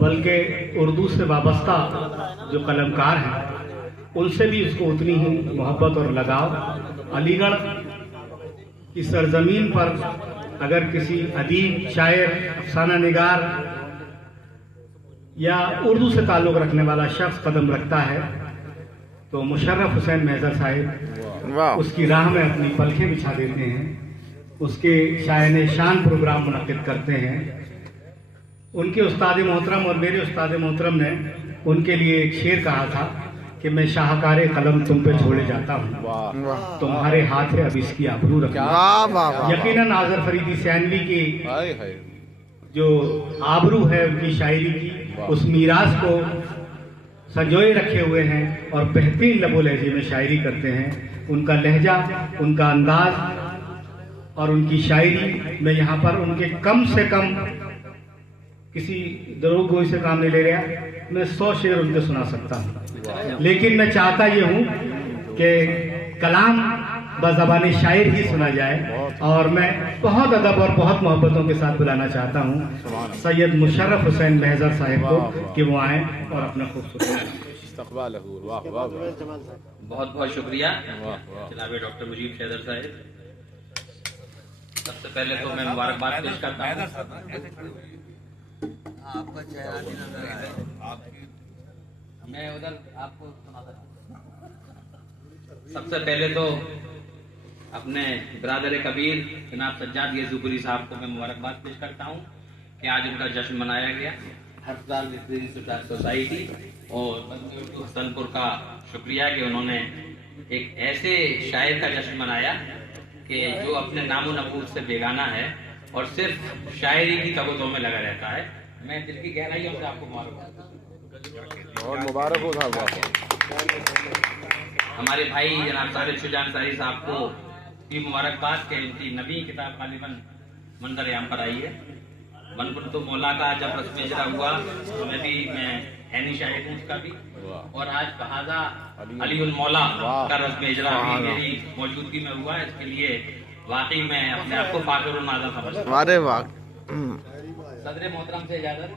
बल्कि उर्दू से वाबस्ता जो कलमकार हैं उनसे भी उसको उतनी ही मोहब्बत और लगाव। अलीगढ़ की सरजमीन पर अगर किसी अदीब, शायर, अफसाना निगार या उर्दू से ताल्लुक़ रखने वाला शख्स कदम रखता है तो मुशर्रफ हुसैन महज़र साहिब उसकी राह में अपनी पलखें बिछा देते हैं, उसके शायने शान प्रोग्राम मुनक़िद करते हैं। उनके उस्ताद मोहतरम और मेरे उस्ताद मोहतरम ने उनके लिए एक शेर कहा था कि मैं शाहकारे कलम तुम पे छोड़े जाता हूँ, तुम्हारे हाथ है अब इसकी आबरू रखना। यकीनन आज़र फरीदी सैनवी की जो आबरू है उनकी शायरी की, उस मीरास को संजोए रखे हुए हैं और बेहतरीन लबो लहजे में शायरी करते हैं। उनका लहजा, उनका अंदाज और उनकी शायरी में यहाँ पर उनके कम से कम किसी दरोग गोई से काम नहीं ले रहा, मैं 100 शेर उनके सुना सकता हूँ, लेकिन मैं चाहता ये हूँ कि कलाम बज़बान शायर ही सुना जाए। और मैं बहुत अदब और बहुत मोहब्बतों के साथ बुलाना चाहता हूँ सैयद मुशर्रफ हुसैन महज़र साहिब को कि वो आएँ और अपना खूबसूरत बहुत बहुत शुक्रिया जनाब डॉक्टर मुजीब शहदर साहिब। सबसे पहले तो मैं मुबारकबाद पेश करता हूँ। आपका चेहरा भी नजर आ रहा है, मैं उधर आपको सुनाता हूँ। सबसे पहले तो अपने ब्रादर कबीर जनाब सज्जाद यज़ुपुरी साहब को मैं मुबारकबाद पेश करता हूँ कि आज उनका जश्न मनाया गया। हफ्ताल सोसाइटी और हसनपुर का शुक्रिया कि उन्होंने एक ऐसे शायर का जश्न मनाया कि जो अपने नामो नबूद से बेगाना है और सिर्फ शायरी की तबदों में लगा रहता है। मैं दिल की गहराइयों से आपको मुबारक हो साहब। हमारे भाई जनाब सारिद शुजान सारी साहब को भी मुबारकबाद के इनकी नबी किताब गालिबन मंजर आम पर आई है। बनपुर तो मौला का जब रस्म इजरा हुआ तो मैं ऐनी शाहिद हूँ उसका भी, और आज बहाजा अली उल मौला का रस्म इजरा भी मेरी मौजूदगी में हुआ। इसके लिए वाकई मैं अपने आप को फाखिर नाज़ा समझता हूँ। सदर मोहतरम से इजाजत,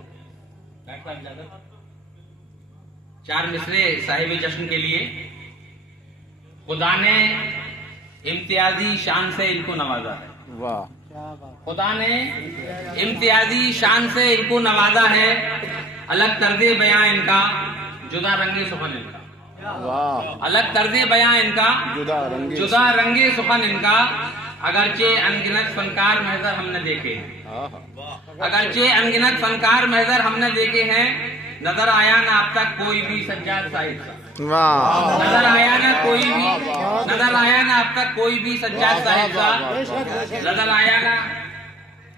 चार मिसरे साहिब जश्न के लिए। खुदा ने इम्तियाजी शान से इनको नवाजा है, खुदा ने इम्तियाजी शान से इनको नवाजा है। अलग तर्ज़े बयां इनका, जुदा रंगे सुखन इनका, अलग तर्ज़े बयां इनका, जुदा रंगे सुखन इनका। अगरचे अनगिनत फनकार महज़र हमने देखे हैं, अगरचे अनगिनत फनकार महज़र हमने देखे हैं, नजर आया ना अब तक कोई भी सज्जाद साहिब सा, नजर आया ना कोई भी, नजर आया ना अब तक कोई भी सज्जाद साहिब सा, नजर आया ना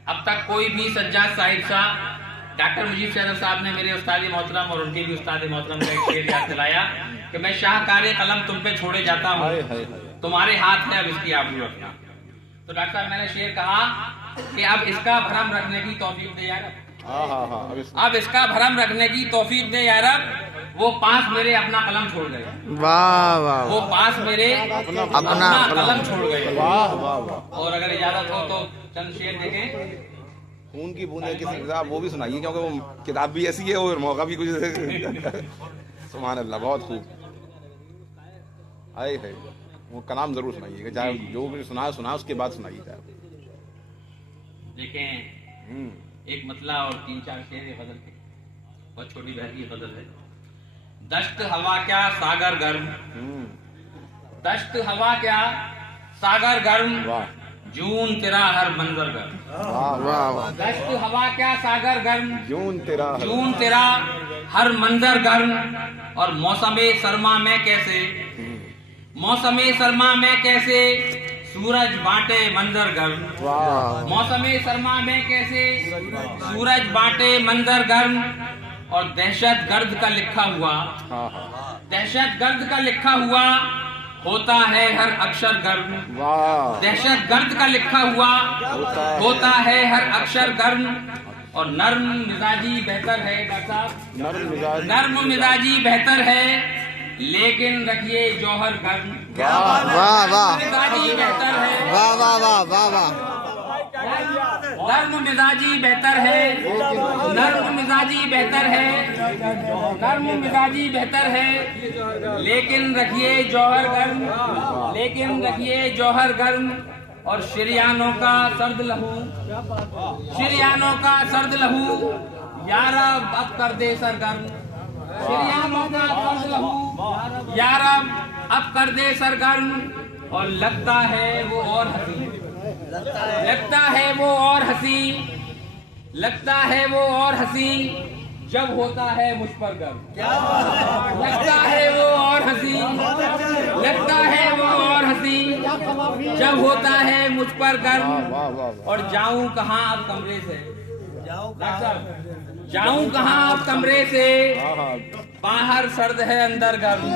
अब तक कोई भी सज्जाद साहिब सा। डॉक्टर मुजीब शहदर साहब ने मेरे उस्ताद मोहतरम और उनके भी उस्ताद मोहतरम का एक शेर याद दिलाया कि मैं शाहकारे कलम तुम पे छोड़े जाता हूँ, तुम्हारे हाथ है अब इसकी आबरू रखना। तो डॉक्टर साहब मैंने शेर कहा कि अब इसका भरम रखने की तौफीक दे यार, अब इसका भरम रखने की तौफीक दे यार। वो पास मेरे अपना कलम छोड़ गए, वाह वाह, वो पास मेरे अपना कलम छोड़ गए। और अगर इजाजत हो तो चंद शेर देखें। खून की बूंदे किसी साहब वो भी सुनाइए, क्योंकि वो किताब भी ऐसी है और मौका भी कुछ सुभान अल्लाह, बहुत खूब। हाय हाय, वो कलाम जरूर सुनाइएगा, चाहे जो भी सुना उसके बाद सुनाइएगा। देखें एक मतला और 3-4 शेर है गजल के, बहुत छोटी बहरी गजल है। दश्त हवा क्या सागर गर्म, दश्त हवा क्या सागर गर्म, जून तेरा हर मंजर गर्म, दश्त हवा क्या सागर गर्म, जून तेरा हर मंजर गर्म। और मौसमे सरमा में कैसे, मौसमे सरमा में कैसे सूरज बांटे मंजर गर्म, मौसमे सरमा में कैसे सूरज बांटे मंजर गर्म। और दहशत गर्द का लिखा हुआ, दहशत गर्द का लिखा हुआ होता है हर अक्षर गर्म, दहशत गर्द का लिखा हुआ होता है हर अक्षर गर्म। और नर्म मिजाजी बेहतर है डॉक्टर साहब, नर्म मिजाजी बेहतर है, लेकिन रखिए जौहर गर्म, मिजाजी बेहतर है, नर्म मिजाजी बेहतर है, नर्म मिजाजी बेहतर है, नर्म मिजाजी बेहतर है, लेकिन रखिए जौहर गर्म, लेकिन रखिए जौहर गर्म, और शरियानों का सर्द लहू, शरियानों का सर्द लहू, यारब अब कर दे सरगर्म, शरियानों का सर्द लहू, यारब अब कर दे सरगर्म, और लगता है वो और हंसी, लगता है वो और हंसी, लगता है वो और हंसी, जब होता है मुझ पर गर्म, लगता है वो और हंसी, लगता है वो और हंसी, जब होता है मुझ पर गर्म, और जाऊं कहाँ अब कमरे से, डॉक्टर साहब जाऊं कहाँ अब कमरे से, बाहर सर्द है अंदर गर्म,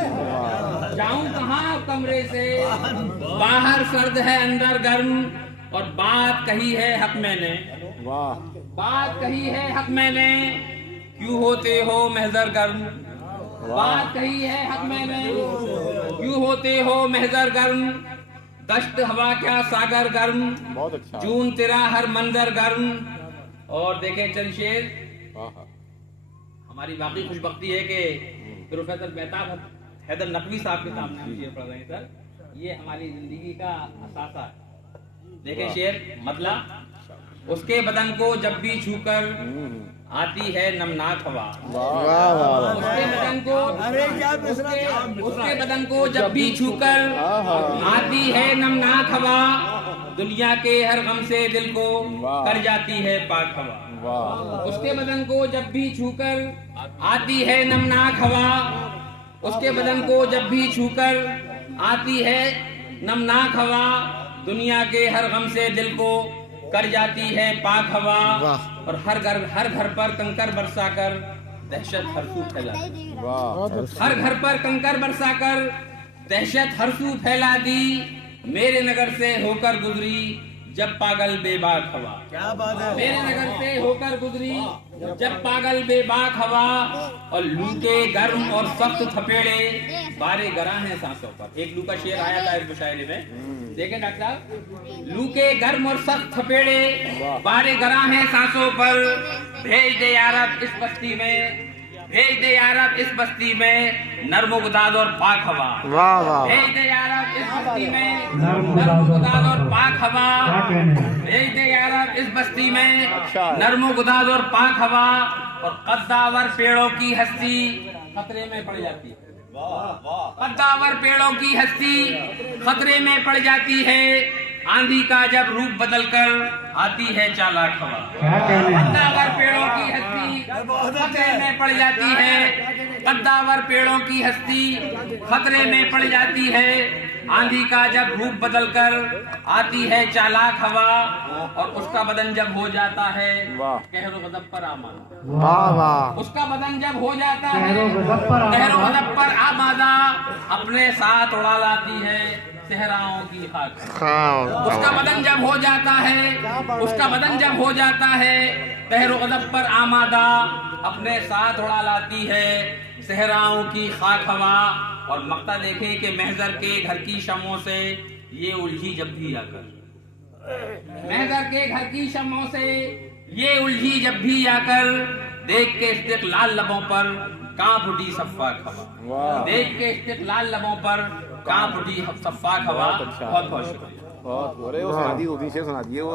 जाऊं कहाँ अब कमरे से, बाहर सर्द है अंदर गर्म, और बात कही है हक मैंने, बात कही है हक मैंने, क्यों होते हो महजर गर्म, बात कही है हक मैंने, क्यों होते हो महजर गर्म, दश्त हवा क्या सागर गर्म, बहुत अच्छा, जून तेरा हर मंजर गर्म। और देखें चंद शेर, हमारी वाकई खुशबख्ती है कि प्रोफेसर मेहताब हैदर नकवी साहब के सामने हम शेर पढ़ रहे हैं सर, ये हमारी जिंदगी का असासा है। देखें शेर मतला, उसके बदन को जब भी छूकर आती है नमनाक हवा, उसके बदन को, उसके बदन को जब भी छूकर आती है नमनाक हवा, दुनिया के हर गम से दिल को कर जाती है पाक हवा, उसके बदन को जब भी छूकर आती है नमनाक हवा, उसके बदन को जब भी छूकर आती है नमनाक हवा, दुनिया के हर गम से दिल को कर जाती है पाक हवा, और हर घर पर कंकर बरसाकर दहशत हरसू फैला दी, हर घर पर कंकर बरसाकर दहशत हरसू फैला दी, मेरे नगर से होकर गुजरी जब पागल बेबाक हवा, क्या बात है, मेरे नगर से होकर गुजरी जब पागल बेबाक हवा, और लू के गर्म और सख्त थपेड़े बारे गरा हैं सांसों पर। एक लू का शेर आया था इस मुशायरे में, देखें डॉक्टर साहब, लू के गर्म और सख्त थपेड़े बारे गरा हैं सांसों पर, भेज दे यारब इस बस्ती में, भेज दे यारब इस बस्ती में नर्म गुदाद और पाक हवा, भेज दे यारब इस बस्ती में नर्म गुदाद और पाक हवा, भेज दे यारब इस बस्ती में नर्म गुदाद और पाक हवा, और कद्दावर पेड़ों की हस्ती खतरे में पड़ जाती है, कद्दावर पेड़ों की हस्ती खतरे में पड़ जाती है, आंधी का जब रूप बदलकर आती है चालाक हवा, कद्दावर पेड़ों की हस्ती खतरे में पड़ जाती है, कद्दावर पेड़ों की हस्ती खतरे में पड़ जाती है, आंधी का जब रूप बदलकर आती है चालाक हवा, और उसका बदन जब हो जाता है कहरो गज़ब पर आमादा, उसका बदन जब हो जाता है कहरो गज़ब पर आमादा, अपने साथ उड़ा लाती है सहराओं की खाक, उसका बदन जब हो जाता है, उसका बदन जब हो जाता है कहरो गज़ब पर आमादा, अपने साथ उड़ा लाती है सहराओं की खाक हवा। और मक्ता देखें कि महजर के घर की शमों से ये उलझी जब भी आकर, महजर के घर की शमों से ये उलझी जब भी आकर, देख के इस्तिक़लाल लबों पर कांप उठी सफ़ाक हवा, देख के इस्तिक़लाल लबों पर कांप उठी सफ़ाक हवा। बहुत बहुत शुक्रिया। बहुत सुना दी, सुना दिए वो।